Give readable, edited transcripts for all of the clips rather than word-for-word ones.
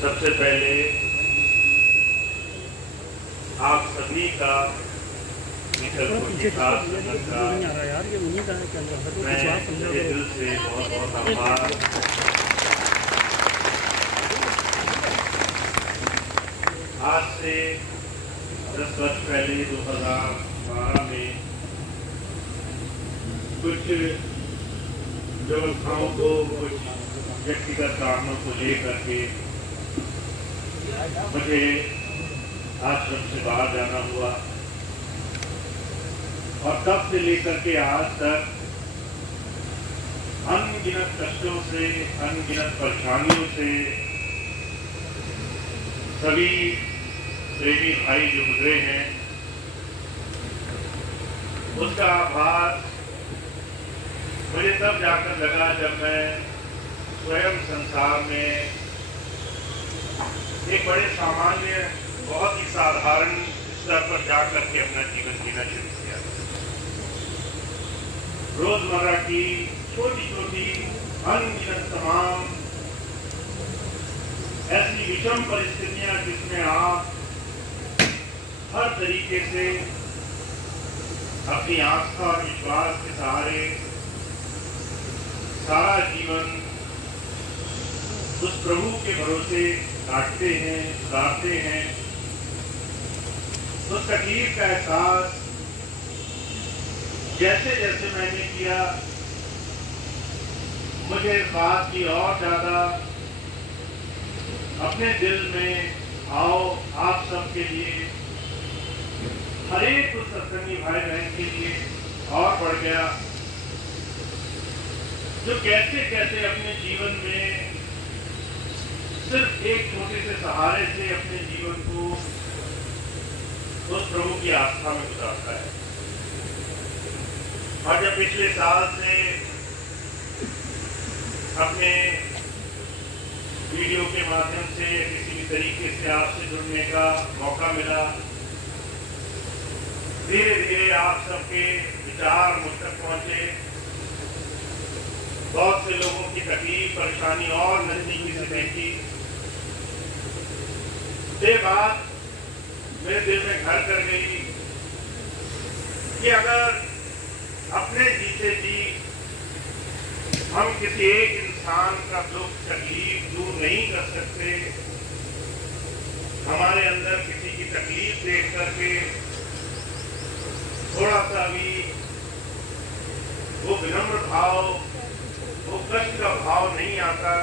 सबसे पहले आप सभी का निकल कोटि खास संगत का मैं मेरे दिल से बहुत बहुत आभार। आज से 10 वर्ष पहले 2012 में कुछ व्यवस्थाओं को, कुछ व्यक्तिगत कारणों को लेकर के मुझे आश्रम से बाहर जाना हुआ और तब से लेकर के आज तक अनगिनत कष्टों से, अनगिनत परेशानियों से सभी प्रेमी भाई जो गुजरे हैं उसका आभार मुझे तब जाकर लगा जब मैं स्वयं संसार में एक बड़े सामान्य, बहुत ही साधारण स्तर पर जाकर के अपना जीवन जीना शुरू किया। रोजमर्रा की छोटी छोटी अनगिनत तमाम ऐसी विषम परिस्थितियां जिसमें आप हर तरीके से अपनी आस्था और विश्वास के सहारे सारा जीवन उस प्रभु के भरोसे काटते हैं, गुजारते हैं। उस तकलीफ का एहसास जैसे जैसे मैंने किया मुझे इस बात की और ज्यादा अपने दिल में आओ आप सबके लिए, हर एक उस सत्संगी भाई बहन के लिए और बढ़ गया जो कैसे कैसे अपने जीवन में सिर्फ एक छोटे से सहारे से अपने जीवन को उस प्रभु की आस्था में गुजारता है। और जब पिछले साल से अपने वीडियो के माध्यम से किसी भी तरीके से आपसे जुड़ने का मौका मिला, धीरे धीरे आप सबके विचार मुझ तक पहुंचे, बहुत से लोगों की तकलीफ परेशानी और नजदीकी से देखी। ये बात मेरे दिल में घर कर गई कि अगर अपने जीते जी हम किसी एक इंसान का दुख तकलीफ दूर नहीं कर सकते, हमारे अंदर किसी की तकलीफ देख करके थोड़ा सा भी वो विनम्र भाव, वो कष्ट का भाव नहीं आता,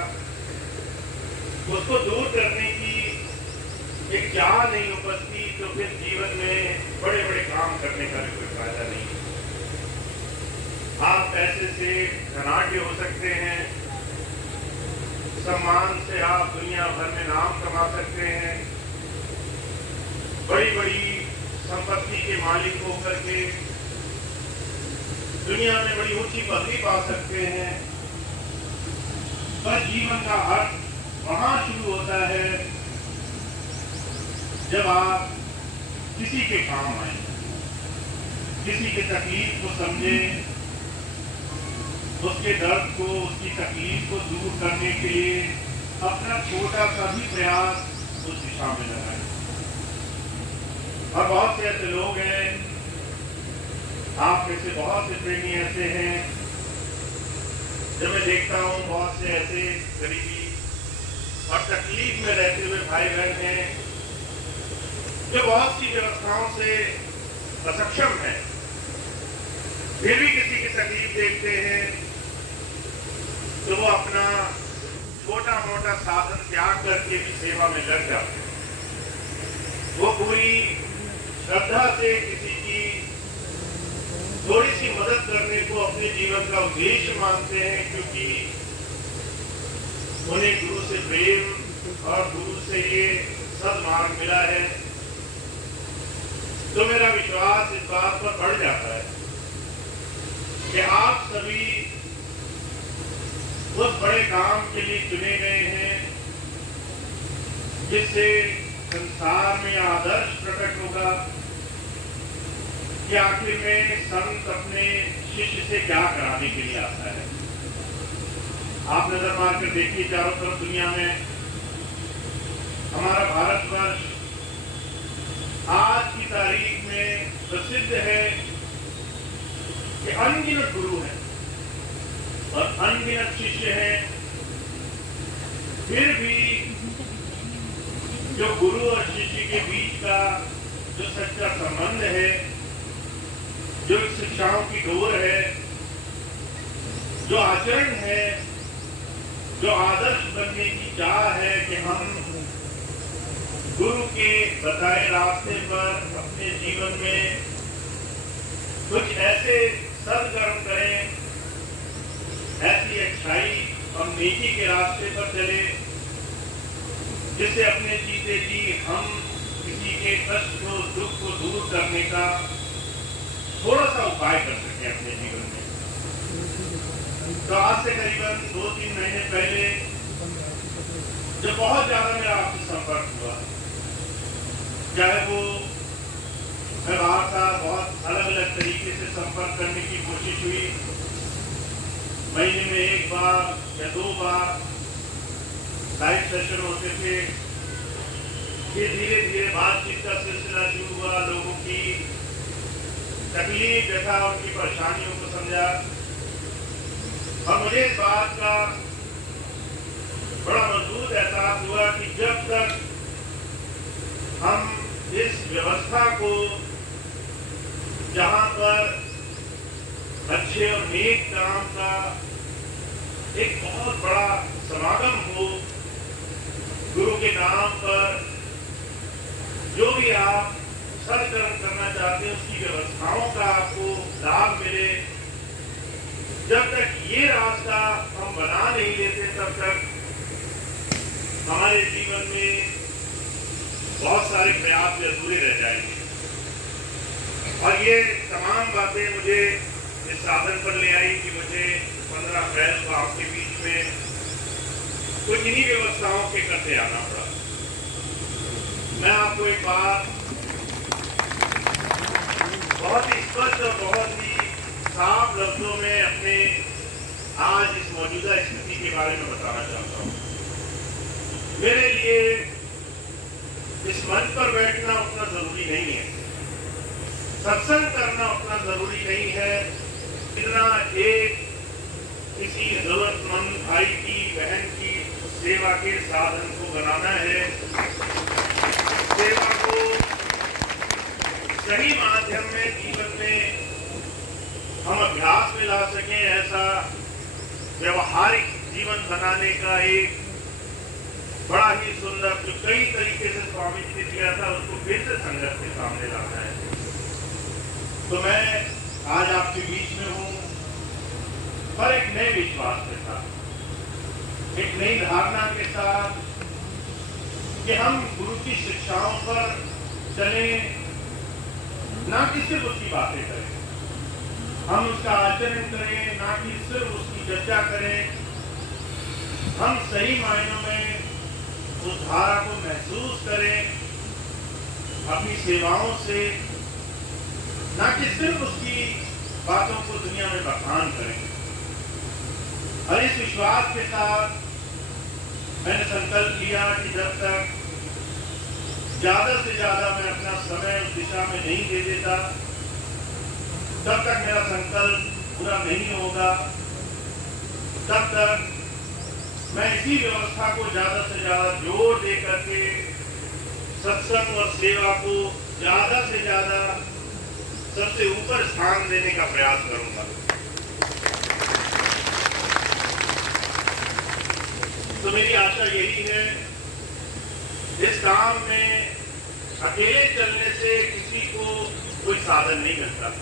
उसको दूर करने की ये क्या नहीं उपजती, तो फिर जीवन में बड़े बड़े काम करने का भी कोई फायदा नहीं। आप पैसे से धनाढ्य हो सकते हैं, सम्मान से आप दुनिया भर में नाम कमा सकते हैं, बड़ी बड़ी संपत्ति के मालिक होकर के दुनिया में बड़ी ऊंची पदवी पा सकते हैं, पर जीवन का अर्थ वहां शुरू होता है जब आप किसी के काम आए, किसी के तकलीफ को समझे, उसके दर्द को, उसकी तकलीफ को दूर करने के लिए अपना छोटा सा भी प्रयास उस दिशा में लगाए। और बहुत से ऐसे लोग हैं, आप में से बहुत से प्रेमी ऐसे हैं, जब मैं देखता हूँ बहुत से ऐसे गरीबी और तकलीफ में रहते हुए भाई बहन हैं जो बहुत सी व्यवस्थाओं से असक्षम है, फिर भी किसी की तकलीफ देखते हैं तो वो अपना छोटा मोटा साधन त्याग करके भी सेवा में लग जाते हैं। वो पूरी श्रद्धा से किसी की थोड़ी सी मदद करने को अपने जीवन का उद्देश्य मानते हैं, क्योंकि उन्हें गुरु से प्रेम और गुरु से ये सद्मार्ग मिला है। तो मेरा विश्वास इस बात पर बढ़ जाता है कि आप सभी उस बड़े काम के लिए चुने गए हैं जिससे संसार में आदर्श प्रकट होगा कि आखिर में संत अपने शिष्य से क्या कराने के लिए आता है। आप नजर मारकर देखिए चारों तरफ दुनिया में हमारा भारतवर्ष आज की तारीख में प्रसिद्ध है कि अनगिनत गुरु हैं और अनगिनत शिष्य हैं। फिर भी जो गुरु और शिष्य के बीच का जो सच्चा संबंध है, जो शिक्षाओं की डोर है, जो आचरण है, जो आदर्श बनने की चाह है कि हम गुरु के बताए रास्ते पर अपने जीवन में कुछ ऐसे सदकर्म करें, ऐसी अच्छाई और नेकी के रास्ते पर चले जिससे अपने जीते जी हम किसी के कष्ट को, दुख को दूर करने का थोड़ा सा उपाय कर सकें अपने जीवन में। तो आज से करीबन 2-3 महीने पहले जब बहुत ज्यादा मेरा आपसे संपर्क हुआ, चाहे वो व्यवहार था, बहुत अलग अलग तरीके से संपर्क करने की कोशिश हुई, महीने में 1 बार या 2 बार लाइव सेशन होते थे। ये धीरे धीरे बातचीत का सिलसिला शुरू हुआ, लोगों की तकलीफ देखा, उनकी परेशानियों को समझा और मुझे इस बात का बड़ा मजबूत एहसास हुआ कि जब तक हम इस व्यवस्था को, जहां पर अच्छे और नेक काम का एक बहुत बड़ा समागम हो, गुरु के नाम पर जो भी आप सत्कर्म करना चाहते हैं उसकी व्यवस्थाओं का आपको लाभ मिले, जब तक ये रास्ता हम बना नहीं लेते तब तक हमारे जीवन में बहुत सारे प्रयास अधूरे रह जाएंगे। और ये तमाम बातें मुझे इस साधन पर ले आई कि मुझे 15 अप्रैल को आपके बीच में कुछ इन्हीं व्यवस्थाओं के करते आना पड़ा। मैं आपको एक बात बहुत ही स्पष्ट और बहुत ही साफ लफ्जों में अपने आज इस मौजूदा स्थिति के बारे में बताना चाहता हूँ। मेरे लिए इस मंच पर बैठना उतना जरूरी नहीं है, सत्संग करना उतना जरूरी नहीं है, इतना एक किसी जरूरतमंद भाई की, बहन की सेवा के साधन को बनाना है, सेवा को सही माध्यम में जीवन में हम अभ्यास में ला सकें, ऐसा व्यवहारिक जीवन बनाने का एक बड़ा ही सुंदर, जो कई तरीके से स्वामी जी ने किया था, उसको फिर से संगत के सामने लाना है। तो मैं आज आपके बीच में हूं पर एक नए विश्वास के साथ, एक नई धारणा के साथ कि हम गुरु की शिक्षाओं पर चलें, ना कि सिर्फ उसकी बातें करें, हम उसका आचरण करें, ना कि सिर्फ उसकी चर्चा करें, हम सही मायनों में उस धारा को महसूस करें अपनी सेवाओं से, ना कि सिर्फ उसकी बातों को दुनिया में बखान करें। और इस विश्वास के साथ मैंने संकल्प लिया कि जब तक ज्यादा से ज्यादा मैं अपना समय उस दिशा में नहीं दे देता, तब तक मेरा संकल्प पूरा नहीं होगा। तब तक मैं इसी व्यवस्था को ज्यादा से ज्यादा जोर दे करके सत्संग और सेवा को ज्यादा से ज्यादा सबसे ऊपर स्थान देने का प्रयास करूंगा। तो मेरी आशा यही है, इस काम में अकेले चलने से किसी को कोई साधन नहीं मिलता।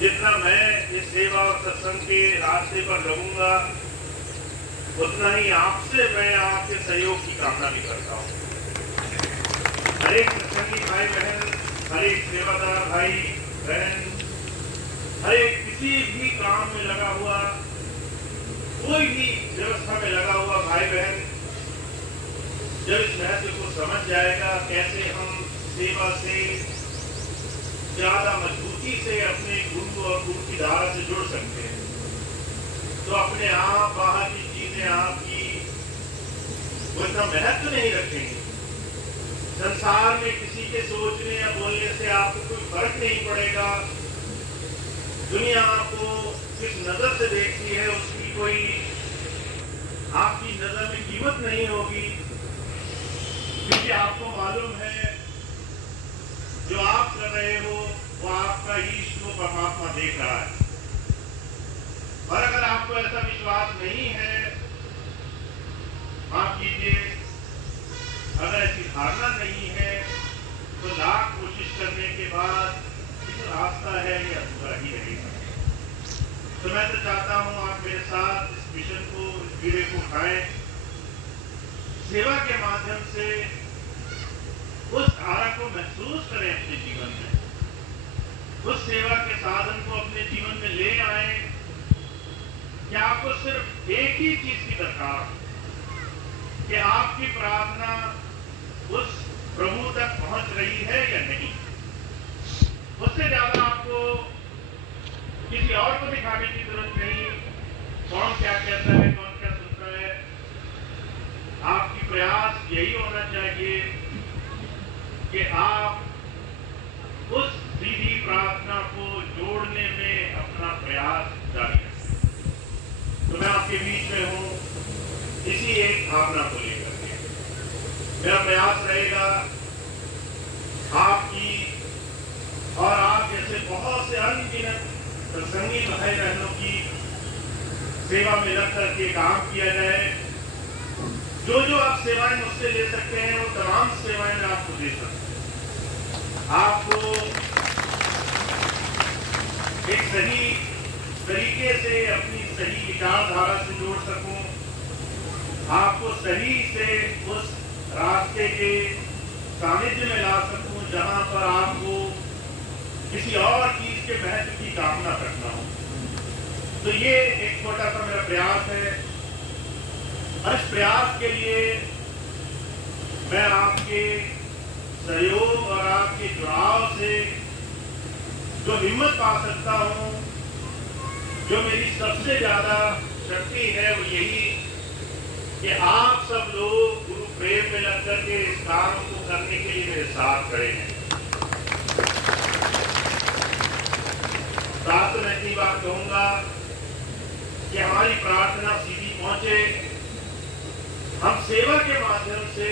जितना मैं इस सेवा और सत्संग के रास्ते पर रहूंगा, उतना ही आपसे मैं आपके सहयोग की कामना भी करता हूँ। हर एक सत्संगी भाई बहन, हर एक सेवादार भाई बहन, हर एक किसी भी काम में लगा हुआ, कोई भी व्यवस्था में लगा हुआ भाई बहन, जब इस महत्व को समझ जाएगा, कैसे हम सेवा से ज्यादा मजबूती से अपने गुरु और गुरु की धारा से जुड़ सकते हैं, तो अपने आप बाहर की चीजें आपकी वो इतना महत्व नहीं रखेंगे। संसार में किसी के सोचने या बोलने से आपको कोई फर्क नहीं पड़ेगा। दुनिया आपको किस नजर से देखती है उसकी कोई आपकी नजर में कीमत नहीं होगी, क्योंकि आपको मालूम है जो आप कर रहे हो वो आपका ईश्वर वो परमात्मा देख रहा है। और अगर आपको ऐसा विश्वास नहीं है, माफ कीजिए, अगर ऐसी धारणा नहीं है तो लाख कोशिश करने के बाद जो रास्ता है ये अधूरा ही रहेगा। तो मैं तो चाहता हूं आप मेरे साथ इस मिशन को, इस बीड़े को उठाएं, सेवा के माध्यम से उस धारा को महसूस करें अपने जीवन में, उस सेवा के साधन को अपने जीवन में ले आए कि आपको सिर्फ एक ही चीज की दरकार है कि आपकी प्रार्थना उस प्रभु तक पहुंच रही है या नहीं। उससे ज्यादा आपको किसी और को दिखाने की जरूरत नहीं, कौन क्या कहता है, कौन क्या सुनता है। आपकी प्रयास यही होना चाहिए कि आप उस सीधी प्रार्थना को जोड़ने में अपना प्रयास जारी रखें। तो मैं आपके बीच में हूं इसी एक भावना को लेकर के। मेरा प्रयास रहेगा आपकी और आप जैसे बहुत से अनगिनत सत्संगी भाई बहनों की सेवा में लग करके काम किया जाए। जो आप सेवाएं मुझसे ले सकते हैं वो तमाम सेवाएं मैं आपको दे सकता हूं। आपको एक सही तरीके से अपनी सही विचारधारा से जोड़ सकूं, आपको सही से उस रास्ते के सानिध्य में ला सकूं जहां पर आपको किसी और चीज के महत्व की कामना करना हो। तो ये एक छोटा सा मेरा प्रयास है और इस प्रयास के लिए मैं आपके सहयोग और आपके जुड़ाव से जो हिम्मत पा सकता हूं, जो मेरी सबसे ज्यादा शक्ति है वो यही कि आप सब लोग गुरु प्रेम में लग करके इस काम को करने के लिए मेरे साथ खड़े हैं। साथ तो मैं इतनी बात कहूंगा कि हमारी प्रार्थना सीधी पहुंचे, हम सेवा के माध्यम से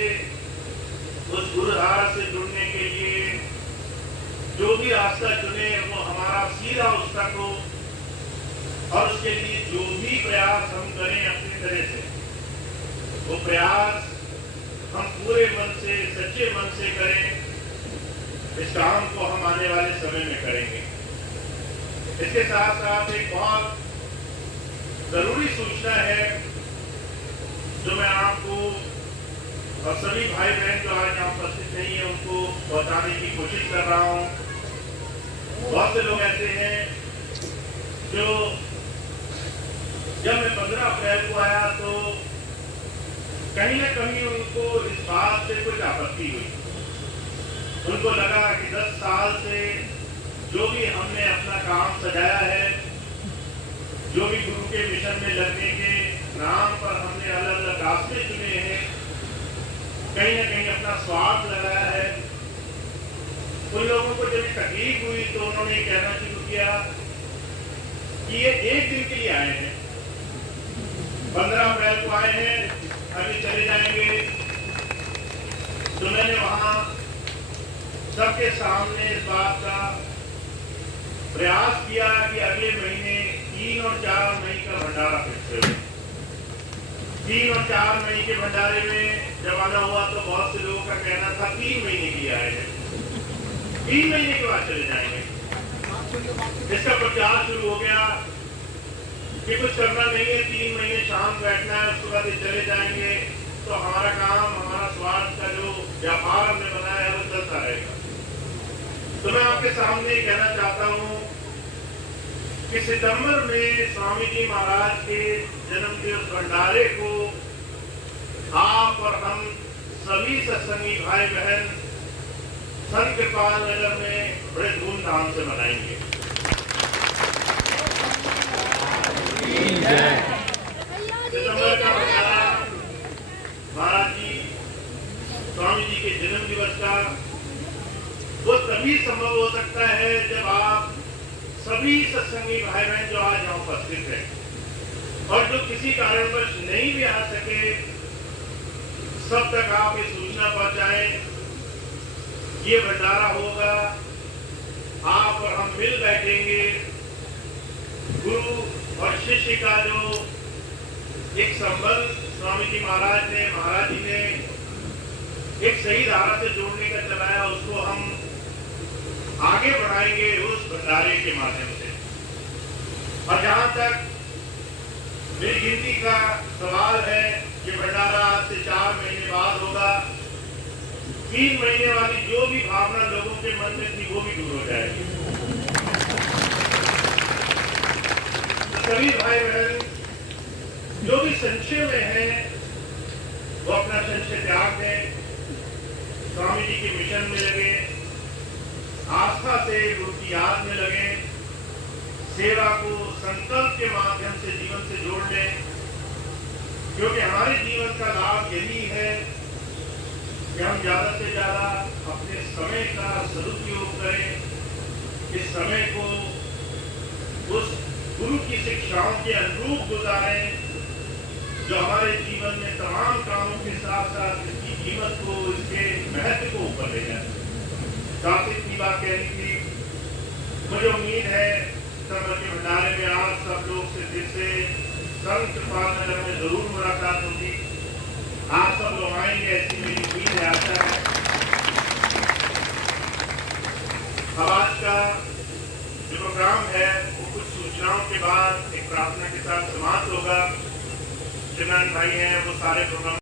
उस गुरुधारा से जुड़ने के लिए जो भी रास्ता चुने वो हमारा सीधा उस तक हो, और उसके लिए जो भी प्रयास हम करें अपनी तरह से वो प्रयास हम पूरे मन से, सच्चे मन से करें। इस काम को हम आने वाले समय में करेंगे। इसके साथ साथ एक बहुत जरूरी सूचना है जो मैं आपको और सभी भाई बहन जो आज यहाँ उपस्थित नहीं है उनको बताने की कोशिश कर रहा हूँ। बहुत से लोग ऐसे हैं जो जब मैं 15 अप्रैल को आया तो कहीं ना कहीं उनको इस बात से कुछ आपत्ति हुई। उनको लगा कि 10 साल से जो भी हमने अपना काम सजाया है, जो भी गुरु के मिशन में लगने के नाम पर हमने अलग अलग रास्ते चुने हैं, कहीं ना कहीं अपना स्वार्थ लगाया है। उन लोगों को जब तकलीफ हुई तो उन्होंने कहना शुरू किया कि ये एक दिन के लिए आए हैं, 15 अप्रैल को आए हैं, अभी चले जाएंगे। तो मैंने वहां सबके सामने इस बात का प्रयास किया कि अगले महीने 3 और 4 मई का भंडारा फिर से। 3 और 4 मई के भंडारे में जब आना हुआ तो बहुत से लोगों का कहना था 3 महीने के लिए आए हैं, 3 महीने के बाद चले जाएंगे। इसका प्रचार शुरू हो गया कि कुछ करना नहीं है, 3 महीने शांत बैठना है, उसके बाद चले जाएंगे। तो हमारा काम, हमारा स्वार्थ का जो व्यापार हमने बनाया है वो चलता रहेगा। तो मैं आपके सामने कहना चाहता हूँ कि सितंबर में स्वामी जी महाराज के जन्मदिवस भंडारे को आप और हम सभी सत्संगी भाई बहन संत कृपाल नगर में बड़े धूमधाम से मनाएंगे। सितंबर का भंडारा महाराज जी स्वामी स्वामी जी के जन्म दिवस का वो तभी संभव हो सकता है जब आप सभी सत्संगी भाई बहन जो आज यहाँ उपस्थित है और जो किसी कारणवश नहीं भी आ सके, सब तक आप ये सूचना पहुंचाएं। ये भंडारा होगा, आप और हम मिल बैठेंगे। गुरु और शिष्य का जो एक संबंध स्वामी जी महाराज जी ने एक सही धारा से जोड़ने का चलाया, उसको हम आगे बढ़ाएंगे उस भंडारे के माध्यम से। और जहां तक मेरी गिनती का सवाल है, ये भंडारा आज से 4 महीने बाद होगा। 3 महीने वाली जो भी भावना लोगों के मन में थी वो भी दूर हो जाएगी। तो सभी भाई बहन जो भी संशय में है वो अपना संशय त्याग दें, स्वामी जी के मिशन में लगे, आस्था से गुरु की याद में लगे, सेवा को संकल्प के माध्यम से जीवन से जोड़ लें, क्योंकि हमारे जीवन का लाभ यही है कि हम ज्यादा से ज्यादा अपने समय का सदुपयोग करें, इस समय को उस गुरु की शिक्षाओं के अनुरूप गुजारें जो हमारे जीवन में तमाम कामों के साथ साथ इसकी कीमत को, इसके महत्व को ऊपर ले जाए। काफी इतनी बात कहनी थी। मुझे उम्मीद है समर के भंडारे में आज सब लोग से फिर से संत कृपानगर में जरूर मुलाकात होगी। आप सब लोग आएंगे ऐसी मेरी उम्मीद है, आशा है। अब आज का जो प्रोग्राम है वो कुछ सूचनाओं के बाद एक प्रार्थना के साथ समाप्त होगा। श्रीमान भाई हैं वो सारे प्रोग्राम